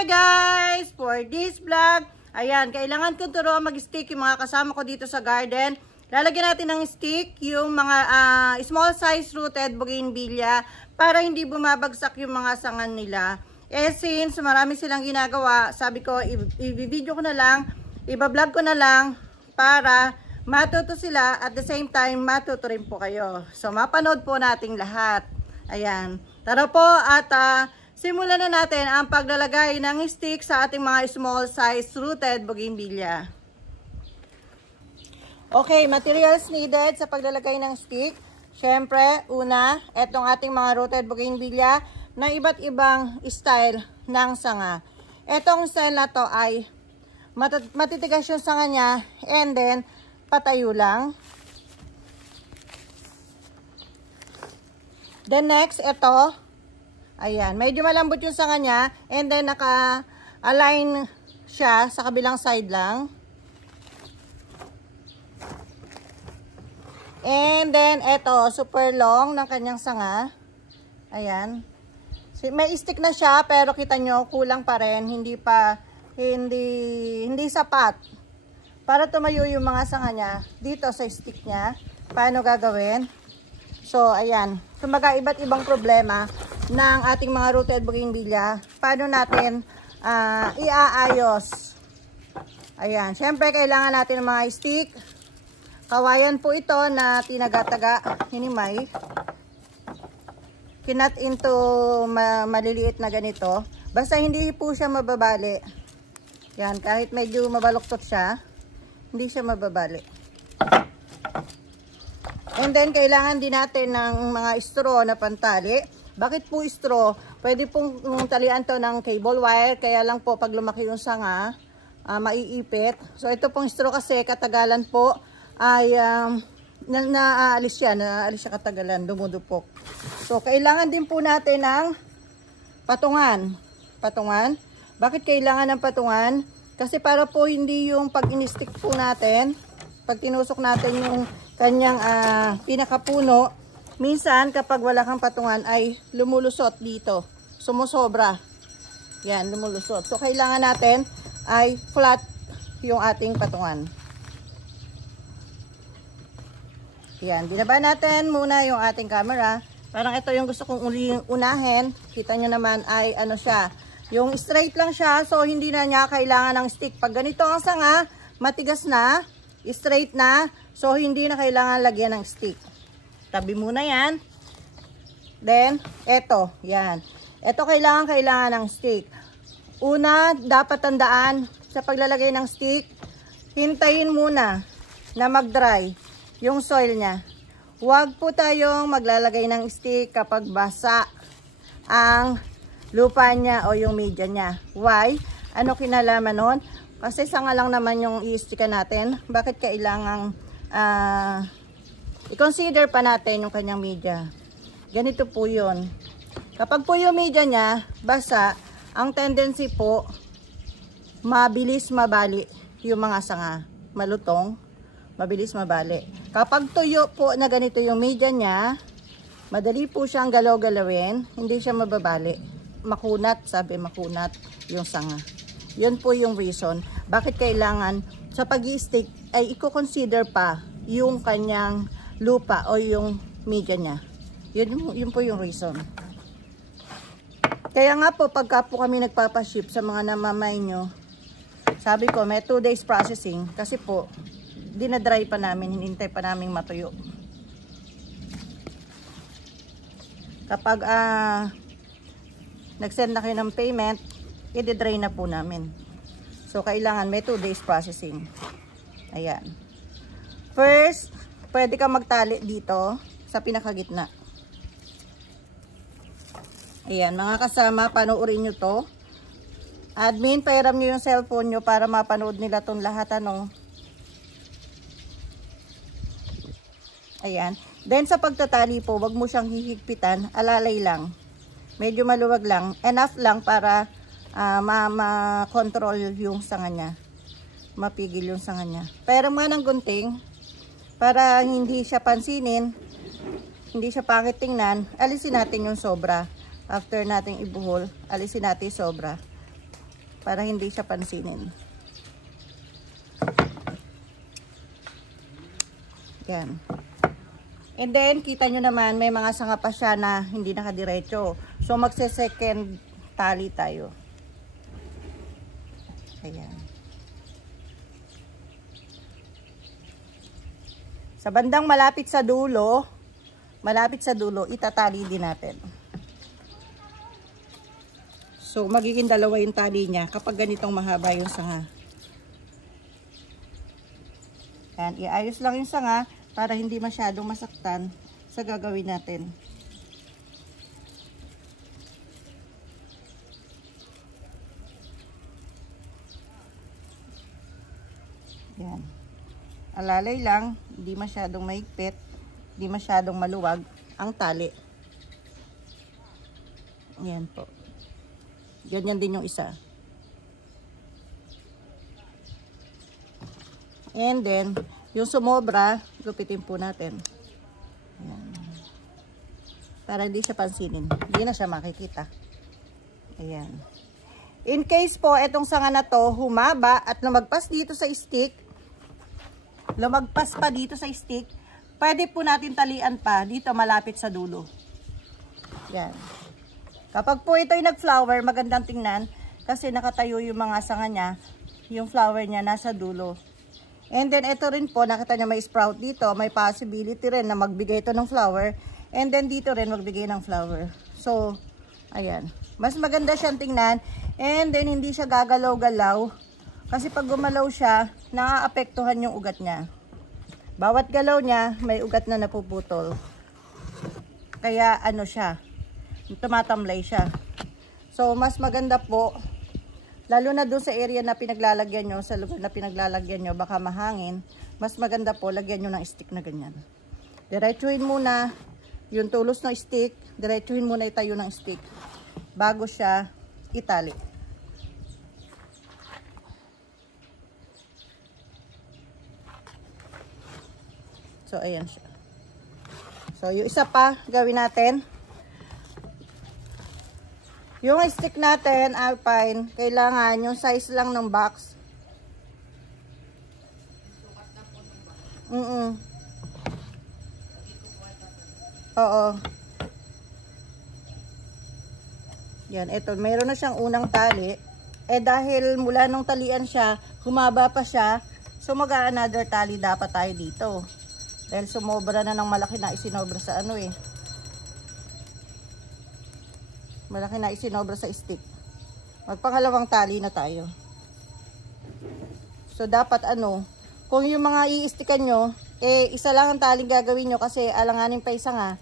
there guys! For this vlog, ayan, kailangan ko turuan mag-stick yung mga kasama ko dito sa garden. Lalagyan natin ng stick yung mga small size rooted bougainvillea para hindi bumabagsak yung mga sangan nila. Eh since marami silang ginagawa, sabi ko i-video ko na lang, i-vlog ko na lang para matuto sila at the same time matuto rin po kayo. So mapanood po nating lahat. Ayan, tara po at simulan na natin ang paglalagay ng stick sa ating mga small size rooted bougainvillea. Okay, materials needed sa paglalagay ng stick. Siyempre, una, etong ating mga rooted bougainvillea na iba't ibang style ng sanga. Etong style na to ay matitigas yung sanga niya and then patayo lang. Then next, ito. Ayan, medyo malambot yung sanga niya and then naka-align siya sa kabilang side lang. And then, eto, super long ng kanyang sanga. Ayan. May stick na siya pero kita nyo, kulang pa rin. Hindi sapat. Para tumayo yung mga sanga niya dito sa stick niya. Paano gagawin? So, ayan. Kumaga, iba't ibang problema ng ating mga rooted bougainvillea. Paano natin iaayos? Ayan. Siyempre, kailangan natin ng mga stick. Kawayan po ito na tinagataga, hinimay. Kinat into maliliit na ganito. Basta hindi po siya mababali. Yan, kahit medyo mabaluktot siya, hindi siya mababali. And then, kailangan din natin ng mga straw na pantali. Bakit po straw? Pwede pong talian to ng cable wire, kaya lang po pag lumaki yung sanga, maiipit. So, ito pong straw kasi katagalan po, ay naalis siya katagalan, dumudupok. So, kailangan din po natin ng patungan. Patungan. Bakit kailangan ng patungan? Kasi para po hindi yung pag in-stick po natin, pag tinusok natin yung kanyang pinakapuno, minsan kapag wala kang patungan ay lumulusot dito. Sumusobra. Yan, lumulusot. So, kailangan natin ay flat yung ating patungan. Yan, binaba natin muna yung ating camera. Parang ito yung gusto kong unahin. Kita nyo naman ay ano siya. Yung straight lang siya, so hindi na niya kailangan ng stick. Pag ganito ang sanga, matigas na, straight na, so hindi na kailangan lagyan ng stick. Tabi muna yan. Then, eto, yan. Eto kailangan ng stick. Una, dapat tandaan sa paglalagay ng stick, hintayin muna na mag-dry yung soil niya. Huwag po tayong maglalagay ng stick kapag basa ang lupa niya o yung media niya. Why? Ano kinalaman nun? Kasi sanga lang naman yung i-stickan natin. Bakit kailangang i-consider pa natin yung kanyang media? Ganito po yun. Kapag po yung media niya basa, ang tendency po mabilis mabali yung mga sanga. Malutong, mabilis mabali. Kapag tuyo po na ganito yung media niya, madali po siyang galaw-galawin, hindi siya mababali. Makunat, sabi makunat yung sanga. Yun po yung reason. Bakit kailangan sa pag-i-stick ay i-consider pa yung kanyang lupa o yung media niya. Yun po yung reason. Kaya nga po, pagka po kami nagpapaship sa mga namamay nyo, sabi ko, may 2 days processing kasi po, dinadry pa namin, hinintay pa namin matuyo. Kapag nag-send na kayo ng payment, i-dry na po namin. So, kailangan may 2 days processing. Ayan. First, pwede ka magtali dito sa pinakagitna. Ayan, mga kasama, panoorin nyo to. Admin, pairam nyo yung cellphone nyo para mapanood nila tong lahat, ano. Ayan. Then sa pagtatali po, wag mo siyang hihigpitan, alalay lang. Medyo maluwag lang, enough lang para ma-control yung sanga niya. Mapigil yung sanga niya. Pero nga ng gunting, para hindi siya pansinin, hindi siya pangit tingnan, alisin natin yung sobra. After nating ibuhol, alisin natin sobra. para hindi siya pansinin. Yan. And then, kita nyo naman, may mga sanga pa siya na hindi nakadiretso. So, magse-second tali tayo. Ayan. Sa bandang malapit sa dulo, itatali din natin. So, magiging dalawa yung tali niya kapag ganitong mahaba yung sanga. Ayan, iayos lang yung sanga para hindi masyadong masaktan sa gagawin natin. Yan. Alalay lang, hindi masyadong mahigpit, hindi masyadong maluwag ang tali. Yan po. Ganyan din yung isa. And then, yung sumobra, gupitin po natin. Ayan. Para hindi siya pansinin. Hindi na siya makikita. Ayan. In case po, itong sanga na to, humaba at lumagpas dito sa stick, pwede po natin talian pa dito malapit sa dulo. Ayan. Kapag po ito ay nag-flower, magandang tingnan kasi nakatayo yung mga sanga niya, yung flower niya nasa dulo. And then, ito rin po, nakita nyo may sprout dito. May possibility rin na magbigay ito ng flower. And then, dito rin magbigay ng flower. So, ayan. Mas maganda siyang tingnan. And then, hindi siya gagalaw-galaw. Kasi pag gumalaw siya, naaapektuhan yung ugat niya. Bawat galaw niya, may ugat na napuputol. Kaya, ano siya, tumatamlay siya. So, mas maganda po, lalo na doon sa area na pinaglalagyan nyo, sa lugar na pinaglalagyan nyo, baka mahangin, mas maganda po, lagyan nyo ng stick na ganyan. Diretsuhin muna yung tulos ng stick, diretsuhin muna itayo ng stick, bago siya itali. So, ayan siya. So, yung isa pa, gawin natin. Yung stick natin, Alpine, kailangan yung size lang ng box. Oo. Yan, ito. Mayroon na siyang unang tali. Eh, dahil mula nung talian siya, humaba pa siya. So, mag-another tali dapat tayo dito. Dahil sumobra na ng malaki na isinobra sa ano eh. Malaki na isinobra sa stick. Magpangalawang tali na tayo. So, dapat ano, kung yung mga i-stickan nyo, eh, isa lang ang taling gagawin nyo kasi alanganin pa isa nga.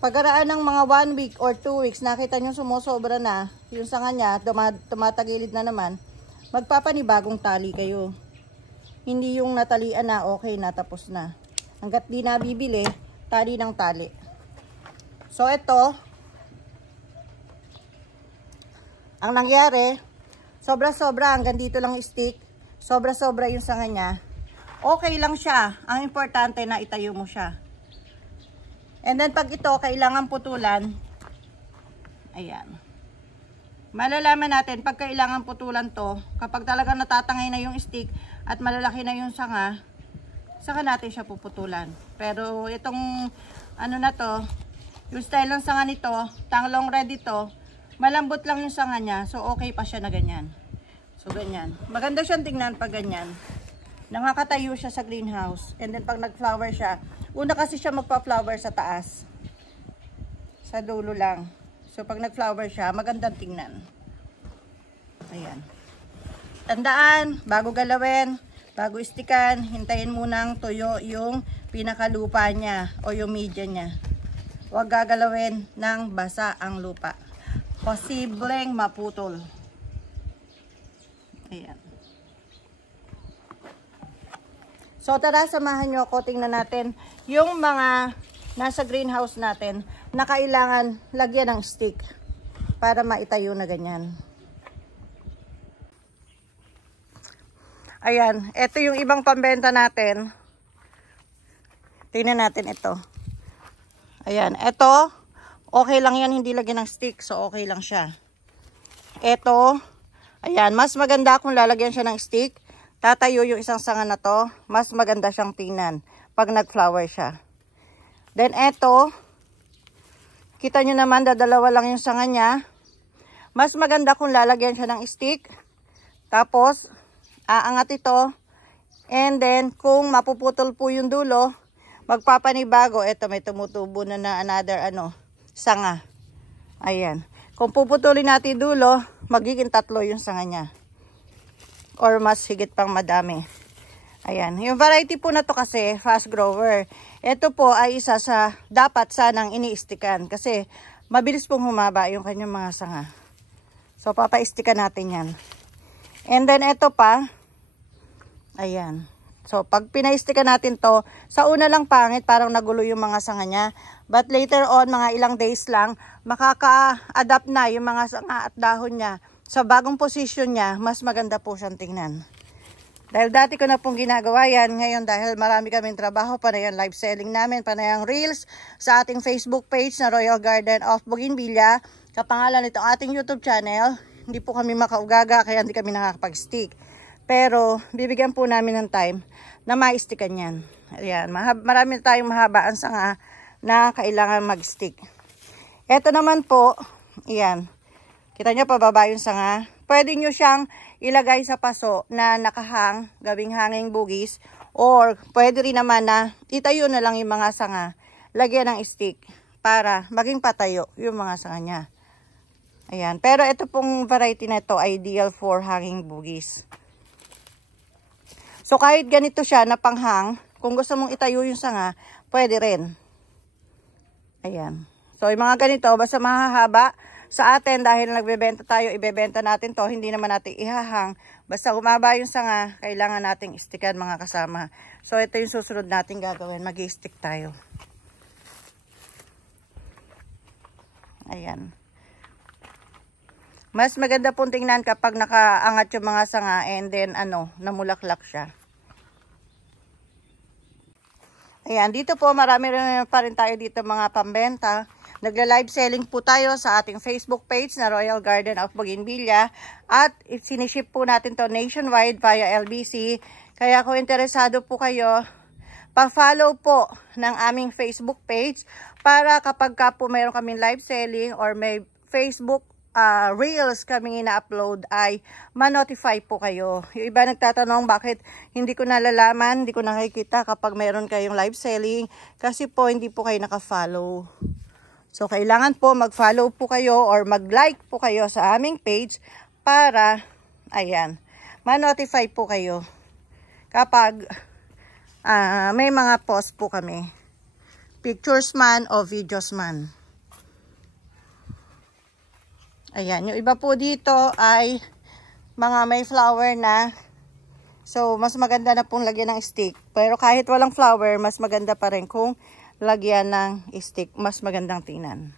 Pagkaraan ng mga 1 week or 2 weeks, nakita nyo sumusobra na, yung sanga niya, tumatagilid na naman, magpapanibagong tali kayo. Hindi yung natalian na, okay na, tapos na. Hanggat di nabibili, tali ng tali. So, ito, ang nangyari, sobra-sobra, hanggang dito lang stick, sobra-sobra yung sanga niya. Okay lang siya. Ang importante na itayo mo siya. And then, pag ito, kailangan putulan, ayan. Malalaman natin, pag kailangan putulan to, kapag talaga natatangay na yung stick, at malalaki na yung sanga, saka natin siya puputulan. Pero, itong, ano na to, yung style ng sanga nito, tanglong red ito, malambot lang yung sanga niya, so okay pa siya na ganyan. So ganyan. Maganda siyang tingnan pag ganyan. Nakakatayo siya sa greenhouse. And then pag nag-flower siya, una kasi siya magpa-flower sa taas. Sa dulo lang. So pag nag-flower siya, magandang tingnan. Ayan. Tandaan, bago galawin, bago istikan, hintayin munang tuyo yung pinakalupa niya o yung media niya. Huwag gagalawin ng basa ang lupa. Posibleng maputol. Ayan. So, tara, samahan nyo ako. Tingnan natin yung mga nasa greenhouse natin na kailangan lagyan ng stick para maitayo na ganyan. Ayan. Ito yung ibang pambenta natin. Tingnan natin ito. Ayan. Ito, okay lang yan, hindi lagyan ng stick. So, okay lang siya. Ito, Ayan, mas maganda kung lalagyan siya ng stick. Tatayo yung isang sanga na to. Mas maganda siyang tingnan pag nag-flower siya. Then eto, kita nyo naman, dadalawa lang yung sanga niya. Mas maganda kung lalagyan siya ng stick. Tapos, aangat ito. And then, kung mapuputol po yung dulo, magpapanibago. Eto, may tumutubo na another sanga. Ayan. Kung puputulin natin dulo, magiging 3 yung sanga niya. Or mas higit pang madami. Ayan. Yung variety po na to kasi, fast grower. Ito po ay isa sa dapat sanang ini-stickan. Kasi mabilis pong humaba yung kanyang mga sanga. So, papa-stickan natin yan. And then, ito pa. Ayan. So, pag pina-stickan natin to, sa una lang pangit, parang nagulo yung mga sanga niya. But later on, mga ilang days lang, makaka-adapt na yung mga sanga at dahon niya. Sa bagong position niya, mas maganda po siyang tingnan. Dahil dati ko na pong ginagawa yan, ngayon dahil marami kaming trabaho, panay ang live selling namin, panay ang reels sa ating Facebook page na Royal Garden of Bougainvillea. Kapangalan itong ating YouTube channel. Hindi po kami makaugaga, kaya hindi kami nakakapag-stick. Pero, bibigyan po namin ng time na ma-stickan yan. Ayan, marami tayong mahabaan sanga na kailangan mag-stick. Ito naman po, ayan. Kita nyo pababa yung sanga. Pwede nyo siyang ilagay sa paso na nakahang, gawing hanging bugis. Or, pwede rin naman na itayo na lang yung mga sanga. Lagyan ng stick para maging patayo yung mga sanga niya. Ayan. Pero ito pong variety na ito, ideal for hanging bugis. So, kahit ganito siya na panghang, kung gusto mong itayo yung sanga, pwede rin. Ayan. So, yung mga ganito, basta mahahaba sa atin dahil nagbebenta tayo, ibebenta natin to, hindi naman natin ihahang. Basta humaba yung sanga, kailangan nating stickan mga kasama. So, ito yung susunod natin gagawin. Mag-i-stick tayo. Ayan. Mas maganda pong tingnan kapag nakaangat yung mga sanga and then namulaklak siya. Ayan, dito po marami rin pa rin tayo dito mga pambenta. Nagla-live selling po tayo sa ating Facebook page na Royal Garden of Bougainvillea at siniship po natin to nationwide via LBC. Kaya kung interesado po kayo, pa-follow po ng aming Facebook page para kapag ka po mayroon kaming live selling or may Facebook reels kaming ina-upload ay ma-notify po kayo. Yung iba nagtatanong bakit hindi ko nalalaman, hindi ko nakikita kapag mayroon kayong live selling kasi po hindi po kayo naka-follow. So, kailangan po mag-follow po kayo or mag-like po kayo sa aming page para, ayan, ma-notify po kayo kapag may mga post po kami. Pictures man o videos man. Ayan, yung iba po dito ay mga may flower na. So, mas maganda na pong lagyan ng stick. Pero kahit walang flower, mas maganda pa rin kung lagyan ng stick. Mas magandang tingnan.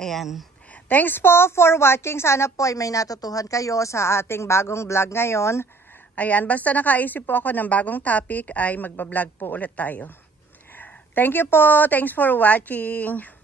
Ayan. Thanks po for watching. Sana po ay may natutuhan kayo sa ating bagong vlog ngayon. Ayan, basta nakaisip po ako ng bagong topic ay magbablog po ulit tayo. Thank you po. Thanks for watching.